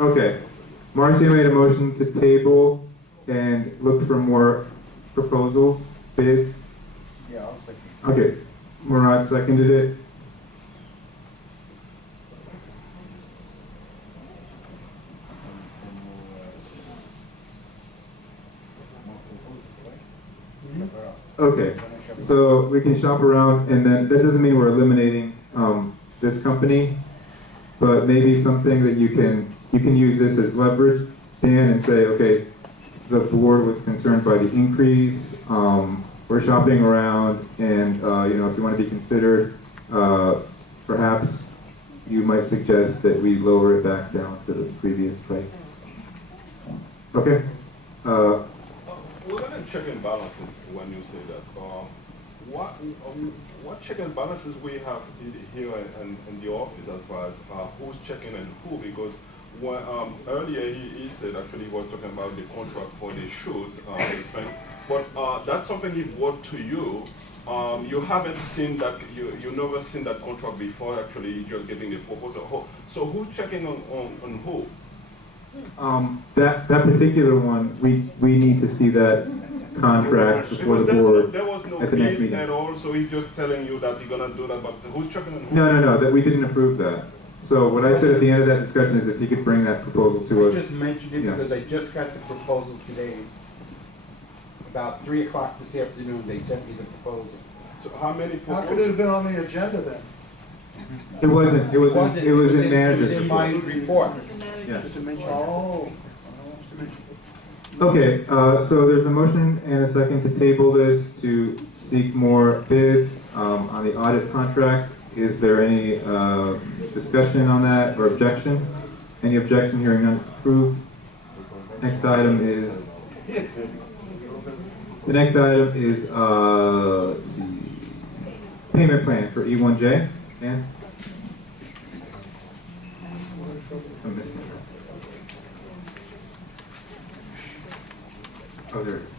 Okay. Marcia made a motion to table and look for more proposals, bids. Yeah, I'll second. Okay. Murad seconded it. Okay. So we can shop around, and then that doesn't mean we're eliminating this company, but maybe something that you can use this as leverage, Dan, and say, okay, the board was concerned by the increase. We're shopping around, and you know, if you want to be considered, perhaps you might suggest that we lower it back down to the previous price. Okay. What are the check and balances when you say that? What check and balances we have here in the office as far as who's checking and who? Because when, earlier he said actually he was talking about the contract for the shoot, but that's something he brought to you. You haven't seen that, you never seen that contract before, actually just giving the proposal. So who's checking on who? That particular one, we need to see that contract before the board There was no at the next bid meeting. at all, so he's just telling you that he's gonna do that, but who's checking on who? No, that we didn't approve that. So what I said at the end of that discussion is if he could bring that proposal to I us. just mentioned it Yeah. because I just got the proposal today. About 3 o'clock this afternoon, they sent me the proposal. So how many How could proposals? it have been on the agenda then? It wasn't, it was in It was manager's in my report. report. Yeah. Just to mention. Oh. Okay, so there's a motion and a second to table this to seek more bids on the audit contract. Is there any discussion on that or objection? Any objection? Hearing none, it's approved. Next item is, the next item is, let's see, payment plan for E1J. Dan? I'm missing it. Oh, there it is.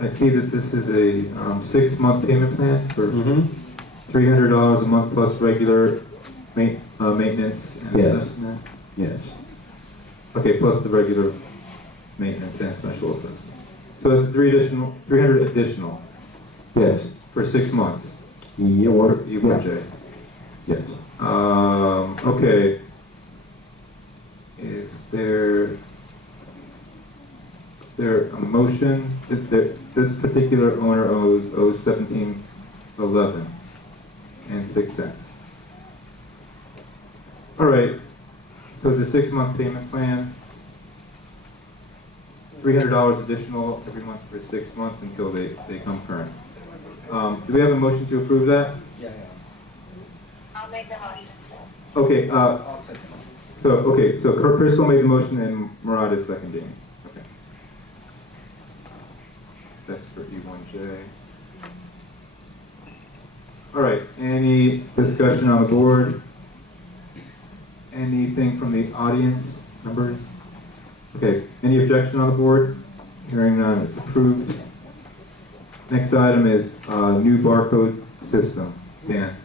I see that this is a 6-month payment plan for $300 a month plus regular maintenance and Yes. assessment. Yes. Okay, plus the regular maintenance and special assessment. So that's 300 additional Yes. for 6 months. Your, E1J. yes. Okay. Is there a motion that this particular owner owes $17.11 and 6 cents? All right. So it's a 6-month payment plan. $300 additional every month for 6 months until they come current. Do we have a motion to approve that? Yeah, I'll make the motion. Okay. yeah. I'll second. So Crystal made the motion and Murad is seconding. Okay. That's for E1J. All right, any discussion on the board? Anything from the audience members? Okay, any objection on the board? Hearing none, it's approved. Next item is new barcode system. Dan.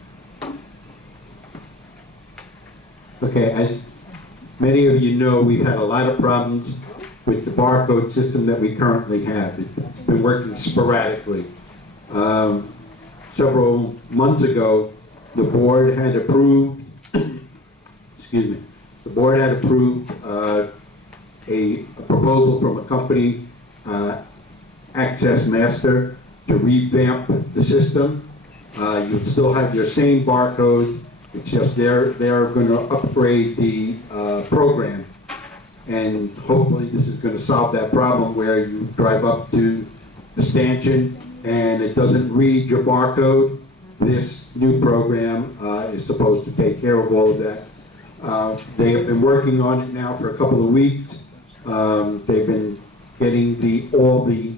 Okay, as many of you know, we've had a lot of problems with the barcode system that we currently have. It's been working sporadically. Several months ago, the board had approved, excuse me, the board had approved a proposal from a company, Access Master, to revamp the system. You still have your same barcode. It's just they're going to upgrade the program, and hopefully this is going to solve that problem where you drive up to the stanchion and it doesn't read your barcode. This new program is supposed to take care of all of that. They have been working on it now for a couple of weeks. They've been getting all the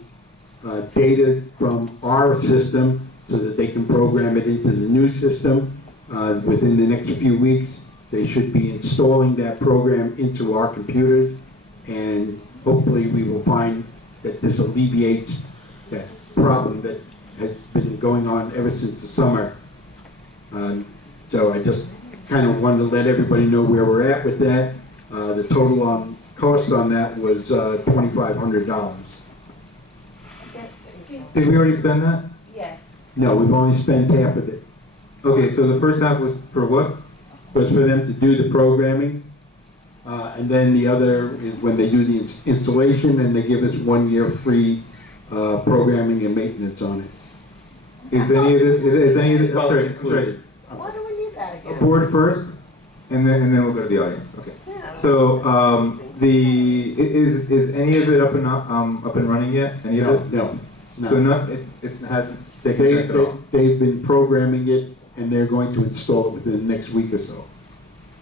data from our system so that they can program it into the new system. Within the next few weeks, they should be installing that program into our computers, and hopefully we will find that this alleviates that problem that has been going on ever since the summer. So I just kind of wanted to let everybody know where we're at with that. The total cost on that was $2,500. Did we already spend that? Yes. No, we've only spent half of it. Okay, so the first half was for what? Was for them to do the programming, and then the other is when they do the installation, and they give us 1 year free programming and maintenance on it. Is any of this, is any of it, Well, sorry, included. Why do we need that again? board first, and then we'll go to the audience, okay. Yeah. So, is any of it up and running yet? Any of No, it? no, So no. not, it hasn't taken effect at all? They've been programming it, and they're going to install it within the next week or so.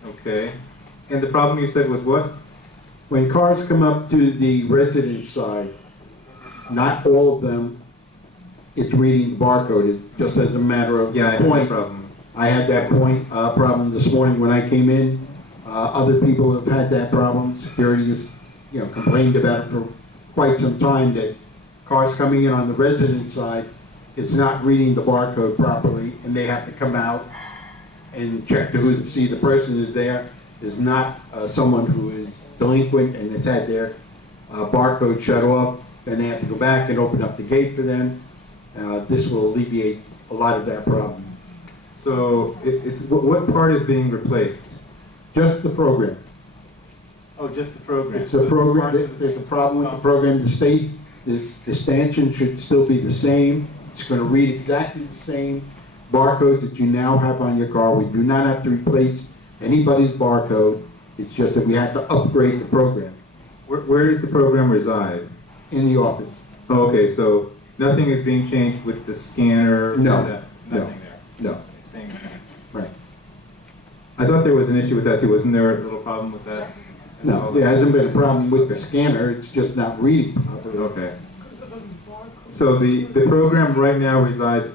Okay. And the problem you said was what? When cars come up to the residence side, not all of them, it's reading the barcode. It's just as a matter of Yeah, I had that point. problem. I had that problem this morning when I came in. Other people have had that problem. Security has, complained about it for quite some time, that cars coming in on the resident side, it's not reading the barcode properly, and they have to come out and check to see the person is there, is not someone who is delinquent and has had their barcode shut off. Then they have to go back and open up the gate for them. This will alleviate a lot of that problem. So, what part is being replaced? Just the program. Oh, just the program. It's a program, there's a problem with the program. The state, the stanchion should still be the same. It's gonna read exactly the same barcodes that you now have on your car. We do not have to replace anybody's barcode. It's just that we have to upgrade the program Where does the program reside? in the office. Oh, okay, so nothing is being changed with the scanner? No, that- no. Nothing there? No, It's staying the same? right. I thought there was an issue with that too. Wasn't there a little problem with that? No, there hasn't been a problem with the scanner. It's just not reading properly. Okay. So the program right now resides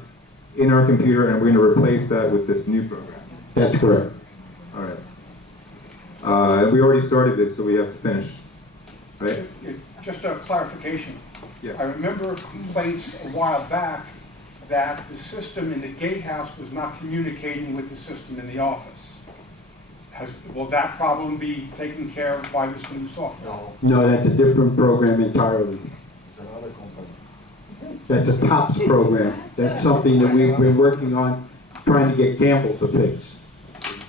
in our computer, and we're going to replace that with this new program. That's correct. All right. We already started this, so we have to finish, right? Just a clarification. Yeah. I remember complaints a while back that the system in the gatehouse was not communicating with the system in the office. Will that problem be taken care of by this new software? No, that's a different program entirely. That's a TOPS program. That's something that we've been working on, trying to get Campbell to fix.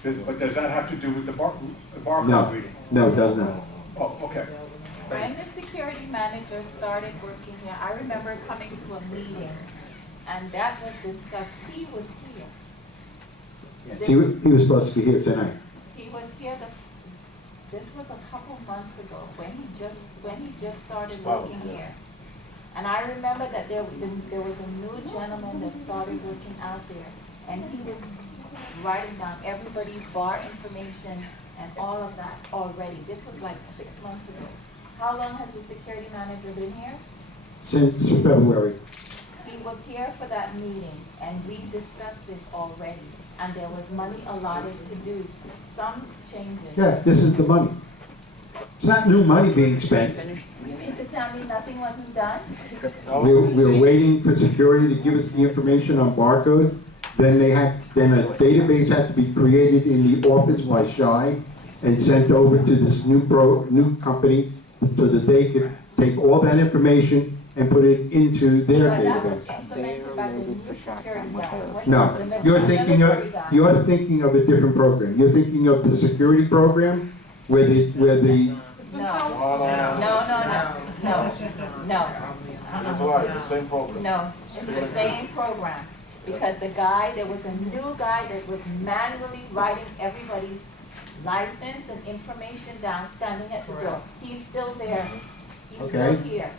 But does that have to do with the barcode No, reading? no, it does not. Oh, okay. When the security manager started working here, I remember coming to a meeting, and that was discussed. He was here. Yes, he was supposed to be here tonight. He was here this was a couple months ago, when he just started working here. And I remember that there was a new gentleman that started working out there, and he was writing down everybody's bar information and all of that already. This was like 6 months ago. How long has the security manager been here? Since February. He was here for that meeting, and we discussed this already, and there was money allotted to do some changes. Yeah, this is the money. It's not new money being spent. You mean to tell me nothing wasn't done? We're waiting for security to give us the information on barcode. Then then a database had to be created in the office by Shy and sent over to this new company so that they could take all that information and put it into their But that was database. implemented by the new security guy. What No, is the you're thinking military guy? you're thinking of a different program. You're thinking of the security program where the No, no. That's why, the same problem. No, it's the same program, because there was a new guy that was manually writing everybody's license and information down, standing at the door. He's still there. He's still Okay. here.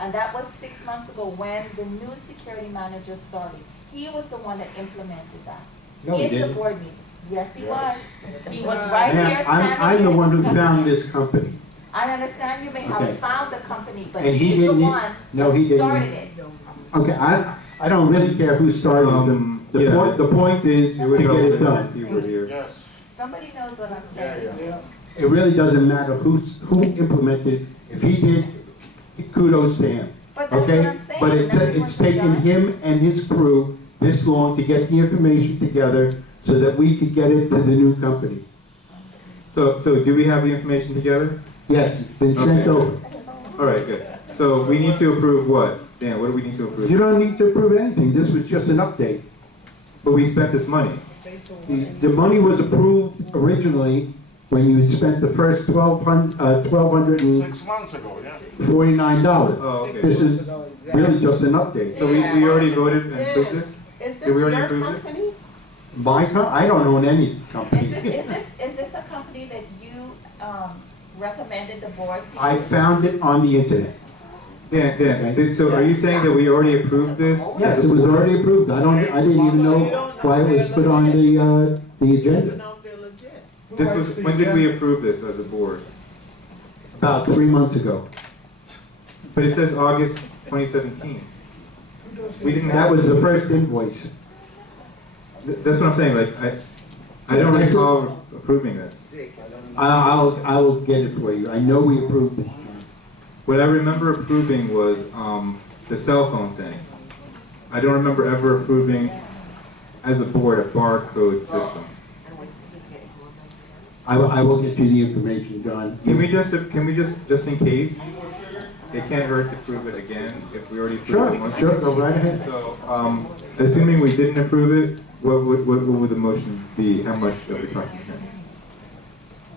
And that was 6 months ago when the new security manager started. He was the one that implemented that. No, he In the didn't. board meeting. Yes, he was. He was right here Ma'am, standing. I'm the here one who discussing found it. this company. I understand you may Okay. have found the company, but And he he's the didn't- one no, he that didn't. started it. Okay, I don't really care who started them. Yeah. The point is It to would get help it if done. you were here. Yes. Somebody knows what I'm Yeah, saying. yeah. It really doesn't matter who implemented. If he did, kudos to him. But that's Okay? what I'm saying. But Nothing it's was taken done. him and his crew this long to get the information together so that we could get it to the new company. So do we have the information together? Yes, it's been sent Okay. over. All right, good. So we need to approve what? Dan, what do we need to approve? You don't need to approve anything, this was just an update. But we spent this money. The money was approved originally when you spent the first $1,249. 6 months ago, yeah. Oh, okay. This is really just an update. So we already voted and approved this? Is Did we this already your approve this? company? I don't own any Is company. this a company that you, recommended the board to? I found it on the internet. Dan, so are you saying that we already approved this? Yes, it was already approved. I didn't even know why it was put on the agenda. know if they're legit. This was, when did we approve this as a board? About 3 months ago. But it says August 2017. We didn't That have, was the first invoice. that's what I'm saying, like, I don't recall approving this. I will get it for you. I know we approved it. What I remember approving was, the cell phone thing. I don't remember ever approving, as a board, a barcode system. I will get you the information, John. Can we just in case, it can't hurt to prove it again if we already approved it once? Sure, go right ahead. So, assuming we didn't approve it, what would the motion be? How much are we talking here?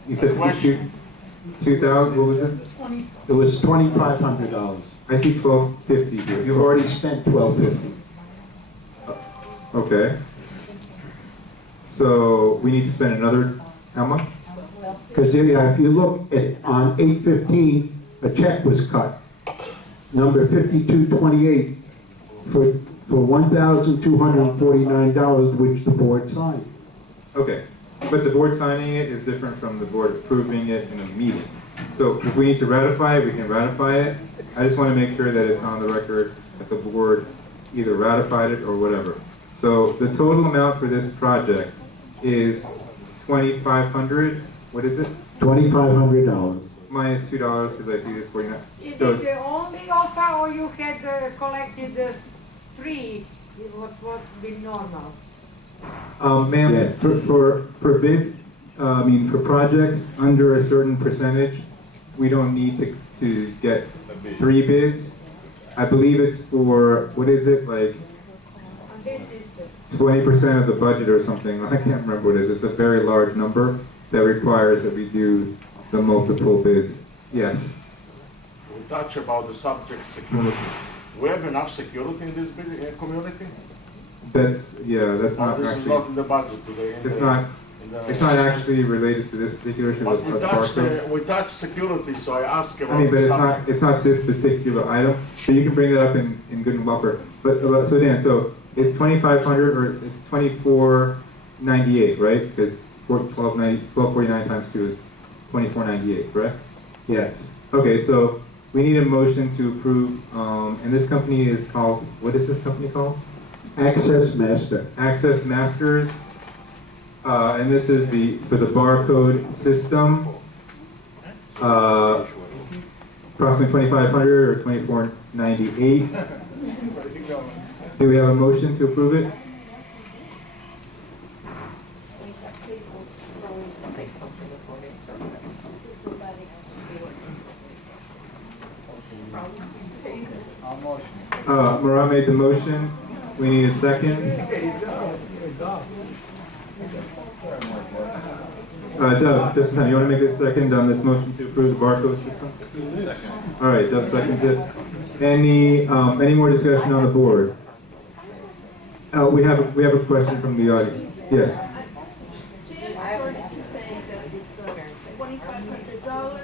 You said Question. 2,000, what was it? It was $2,500. I see 1,250 here. You've already spent $1,250. Okay. So, we need to spend another, how much? Because if you look at, on 8/15, a check was cut, number 5228, for $1,249, which the board signed. Okay. But the board signing it is different from the board approving it in a meeting. So if we need to ratify it, we can ratify it. I just want to make sure that it's on the record that the board either ratified it or whatever. So the total amount for this project is 2,500, what is it? $2,500. Minus $2, because I see this 49. Is So it the only offer or you had collected the 3, what been normal? Ma'am, Yes. for bids, for projects under a certain percentage, we don't need to get 3 bids. I believe it's for, what is it, like And this is the 20% of the budget or something. I can't remember what it is. It's a very large number that requires that we do the multiple bids. Yes. We touch about the subject security. We have enough security in this community? That's not This is actually, not in the budget today. it's not actually related to this particular issue But of we parcel. we touch security, so I ask about I mean, but the it's subject. not this particular item, so you can bring it up in good and welfare. But, so Dan, so it's 2,500 or it's 2,498, right? Because 1249 times 2 is 2,498, correct? Yes. Okay, so we need a motion to approve, and this company is called, what is this company called? Access Master. Access Masters, and this is for the barcode system, approximately 2,500 or 2,498. Do we have a motion to approve it? Marat made the motion. We need a second. Doug, just a second. You want to make a second on this motion to approve the barcode system? Second. All right, Doug seconds it. Any more discussion on the board? We have a question from the audience. Yes. Dan started to say that it's $2,500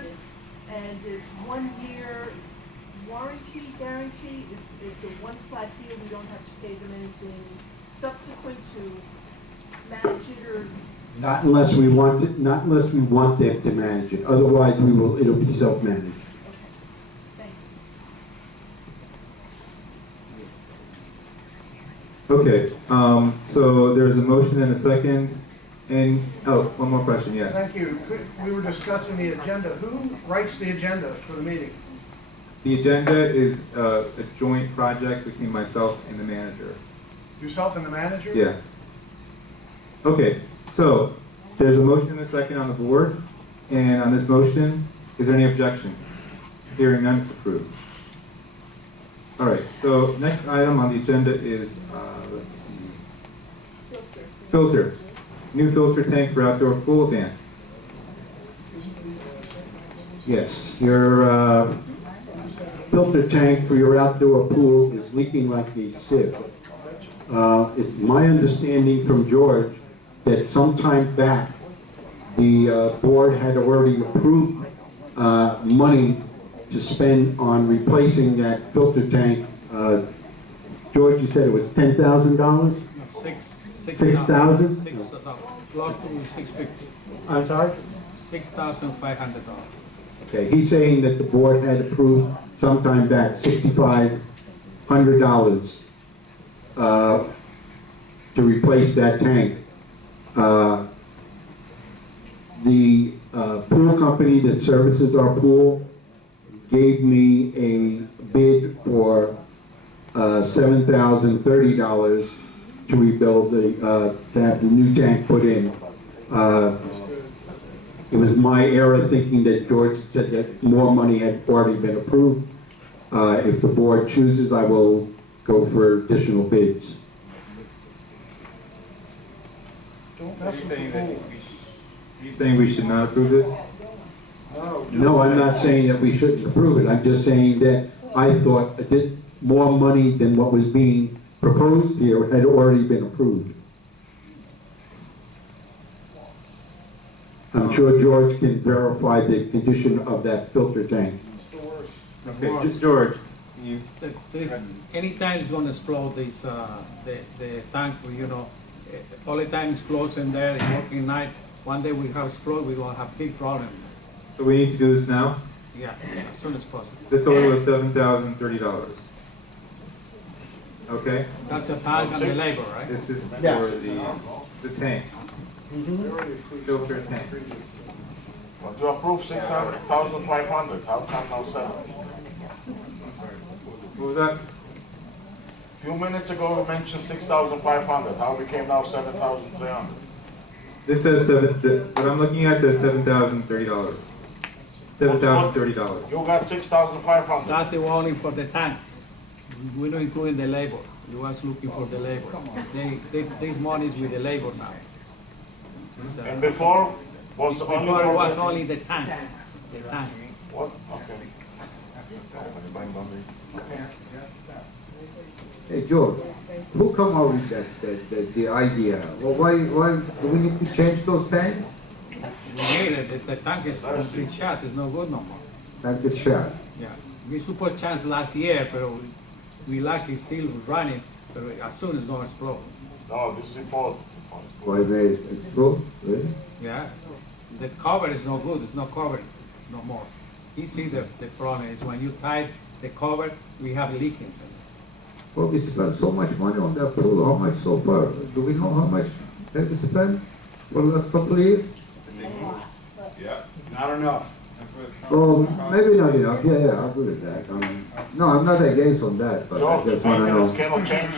and it's 1 year warranty, guarantee. It's a one flat deal. We don't have to pay them anything subsequent to manage it or. Not unless we want it, not unless we want them to manage it. Otherwise, it'll be self-managed. Thank you. Okay. So there's a motion and a second. And one more question. Yes. Thank you. We were discussing the agenda. Who writes the agenda for the meeting? The agenda is a joint project between myself and the manager. Yourself and the manager? Yeah. Okay, so there's a motion and a second on the board, and on this motion, is there any objection? Hearing none, it's approved. All right, so next item on the agenda is, let's see, filter. New filter tank for outdoor pool, Dan. Yes, your filter tank for your outdoor pool is leaking like a sieve. It's my understanding from George that sometime back, the board had already approved money to spend on replacing that filter tank. George, you said it was $10,000? $6,000? Close to 650. I'm sorry? $6,500. Okay, he's saying that the board had approved sometime back $6,500 to replace that tank. The pool company that services our pool gave me a bid for $7,030 to rebuild to have the new tank put in. It was my error thinking that George said that more money had already been approved. If the board chooses, I will go for additional bids. Are you saying we should not approve this? No, I'm not saying that we shouldn't approve it. I'm just saying that I thought a bit more money than what was being proposed here had already been approved. I'm sure George can verify the condition of that filter tank. Okay, just George, you, Anytime it's gonna explode, this, the tank, you know, all the time it's closed in there, it's working night. One day we have explode, we're gonna have big problem. so we need to do this now? Yeah, as soon as possible. The total is $7,030. Okay? That's the tank and the labor, right? This is for Yeah. the tank, filter tank. But you approved 6,500, how come now 7? What was that? A few minutes ago, you mentioned 6,500, how became now 7,300? This says what I'm looking at says $7,030. $7,030. You got 6,500. That's the warning for the tank. We're not including the labor. You was looking for the labor. This money is with the labor now. It's, And before, was only before it was for... only the tank. The tank. What? Okay. Hey, George, who come up with the idea? Well, why do we need to change those tanks? We need it. The tank is complete shot. It's no good no more. Tank is shot. Yeah. We super chance last year, but we lucky still running. But as soon as it's gonna explode. No, this is important. Why they explode, really? Yeah. The cover is no good. It's not covered no more. You see the problem is when you tie the cover, we have leakings. Well, we spent so much money on that pool, how much so far? Do we know how much have we spent for the last couple of years? Yeah. Not enough. Oh, maybe not enough, yeah, I agree with that. No, I'm not against on that, but I George, just wanna maintenance know. cannot change.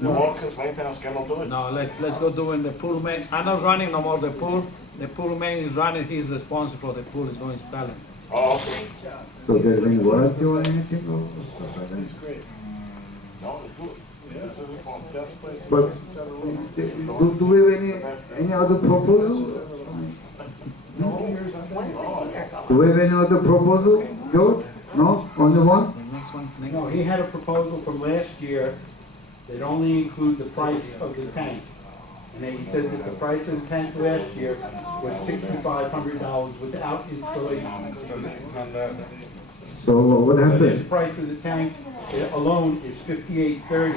The workers, maintenance cannot do it. No, let's go doing the pool main. I'm not running no more the pool. The pool main is running. He's responsible for the pool is going installing. Oh, okay. So there's any warranty or anything or stuff like that? No, it's good. This is important. Best place. But do we have any other proposals? Do we have any other proposal, George? No, only one? The next one, next No, he had a proposal from last year that only include the price of the tank. And then he said that the price of the tank last year was $6,500 without installation. So what So this happened? price of the tank alone is $5,830,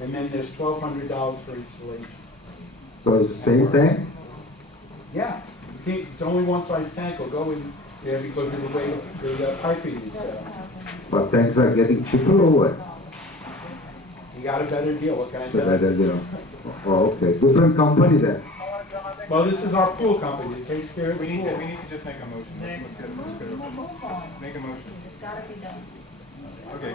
and then there's $1,200 for installation. So it's the same thing? Yeah, it's only one size tank will go in there because of the way the piping is set up. But things are getting cheaper or what? You got a better deal, what can I So tell that, you? oh, okay, different company then. Well, this is our pool company, it takes care of the We need pool. to just make a motion. Let's get it. Make a motion. It's gotta be done. Okay.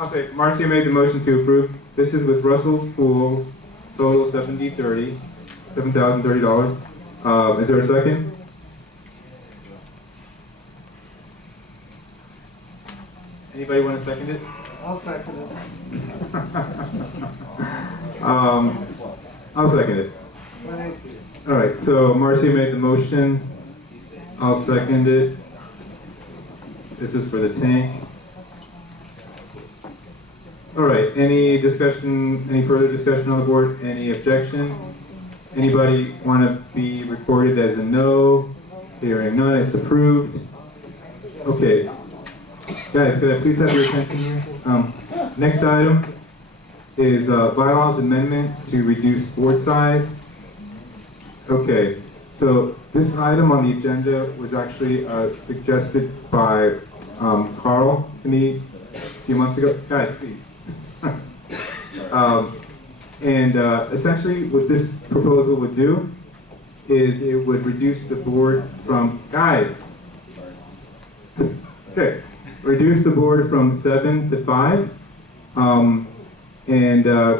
Okay, Marcia made the motion to approve. This is with Russell's Pools total $7,030. Is there a second? Anybody want to second it? I'll second it. I'll second it. Thank you. All right, so Marcia made the motion. I'll second it. This is for the tank. All right, any discussion, any further discussion on the board? Any objection? Anybody want to be recorded as a no? Hearing none, it's approved. Okay. Guys, could I please have your attention here? Next item is bylaws amendment to reduce board size. Okay, so this item on the agenda was actually suggested by Carl to me a few months ago. Guys, please. Essentially what this proposal would do is it would reduce the board from, guys, okay, reduce the board from 7 to 5.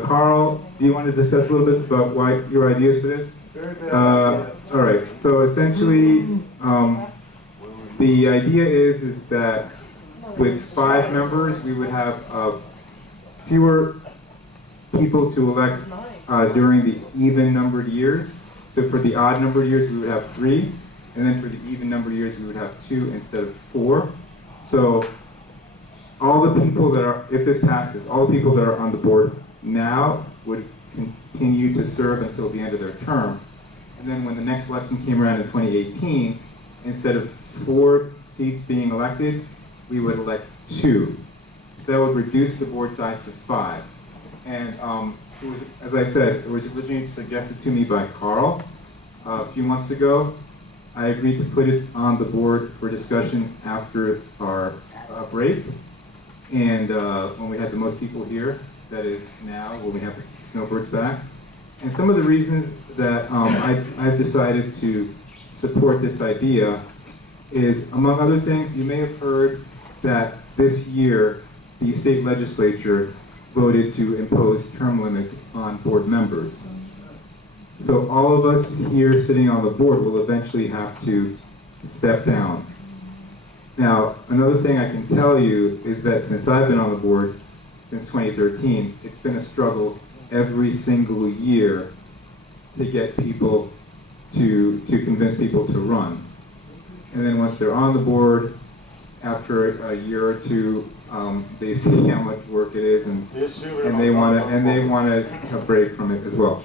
Carl, do you want to discuss a little bit about why your ideas for this? Very bad. All right. So essentially, the idea is that with 5 members, we would have fewer people to elect during the even-numbered years. So for the odd-numbered years, we would have 3, and then for the even-numbered years, we would have 2 instead of 4. So all the people that are, if this passes, all the people that are on the board now would continue to serve until the end of their term. And then when the next election came around in 2018, instead of 4 seats being elected, we would elect 2. So that would reduce the board size to 5. And it was, as I said, it was originally suggested to me by Carl a few months ago. I agreed to put it on the board for discussion after our break. And when we had the most people here, that is now, when we have the snowbirds back. And some of the reasons that I've decided to support this idea is, among other things, you may have heard that this year the state legislature voted to impose term limits on board members. So all of us here sitting on the board will eventually have to step down. Now, another thing I can tell you is that since I've been on the board, since 2013, it's been a struggle every single year to get people to convince people to run. And then once they're on the board, after a year or two, they see how much work it is, and they want a break from it as well.